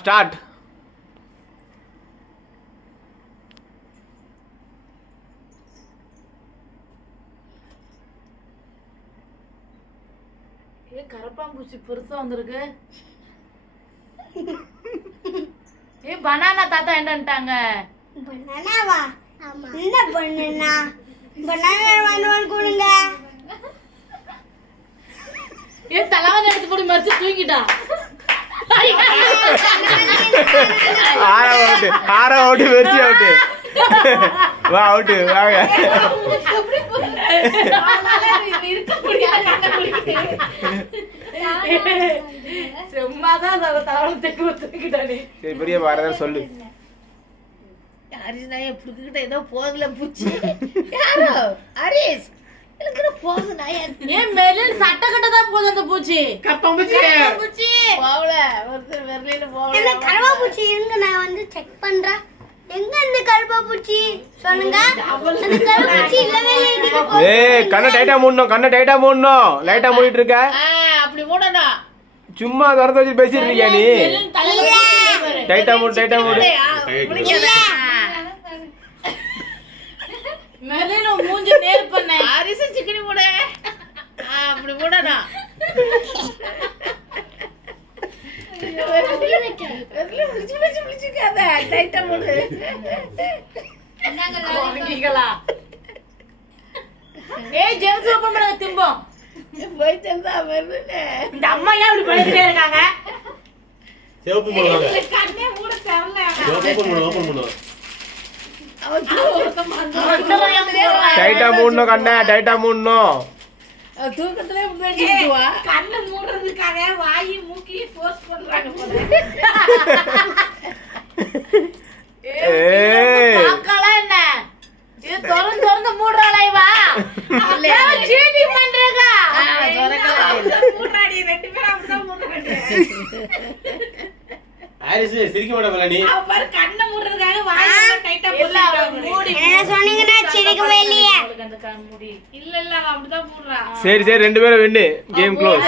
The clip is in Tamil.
Start. ये करपांपूची பெருசா வந்திருக்கு. ये बनाना தாத்தா என்னன்ட்டாங்க? बनानाவா? ஆமா. என்ன बनाना? बनाना வாங்குவான் கொடுங்க. ये தலவன எடுத்து போடி மரிச்சு தூங்கிட்டா. ஆரா அவுட் வெர்சி அவுட். வா அவுட் வாங்க. இருக்க முடியாது சும்மாதான் தலவன தூக்கி தூக்கிட்டானே. சரி பெரிய பாரதா சொல்லு. ஹரிஸ் நாயே புடுக்கிட்ட ஏதோ போகல பூச்சி. யாரோ ஹரிஸ் எனக்கு போகுது நாயே. ஏன் மேலில் சட்டை கட்டதா போகுது அந்த பூச்சி. கப்பம்பூச்சி. பூச்சி போகல ஒருத்தர் வெர்லையில போகல. இந்த கருவாப்பூச்சி இருங்க நான் வந்து செக் பண்றேன். எங்க இந்த கருவாப்பூச்சி சொல்லுங்க. அந்த கருவாப்பூச்சி இல்லவே இல்ல. ஏய் கண்ணை டைட்டா மூடணும், கண்ணை டைட்டா மூடணும். லைட்டா மூடிட்டு இருக்க. அப்படி மூடணும். சும்மா திறந்து வச்சு பேசிட்டு இருக்கியா நீ? டைட்டா மூடு, டைட்டா மூடு. மேலில் மூஞ்சி நேர் பண்ண. ஹரிஸ் சிக்கனி மூடு. அப்படி மூடணும். பிடிச்சிக்காத டைட்டா மூடு. ஏய் ஜெம்ஸ் ஓபன் பண்ண திம்போம். போயிட்டு இருந்தா வருதுன்னு. இந்த அம்மா ஏன் இப்படி பண்ணிட்டே இருக்காங்க? சிவப்பு பண்ணுவாங்க. கண்ணே மூட தெரியல. ஓபன் பண்ணு. அவன் தூக்கத்துல டைட்டா மூடணும் கண்ணை, டைட்டா மூடணும். தூக்கத்துல முடிச்சுவா. கண்ணை மூடுறதுக்காக வாயி மூக்கி ஃபோர்ஸ் பண்றாங்க போல. ஏய் பாக்கலாம் என்ன? இது திறந்து திறந்து மூடுறாளா இவா? சீட்டி பண்றீங்க. மூடுறாடி ரெண்டு பேரும் அப்படிதான் மூடுறாங்க. ஹாரிஸ் சிரிக்க மாட்டா நீ. அவ பாரு கண்ணை மூடுறதுக்காக வாய் டைட்டா மூடி. என்ன சொன்னீங்கன்னா சிரிக்கவே இல்லையே. அந்த கண் மூடி. இல்ல இல்ல அவ அப்படிதான் மூடுறா. சரி சரி ரெண்டு பேரும் வின்னு. Game close.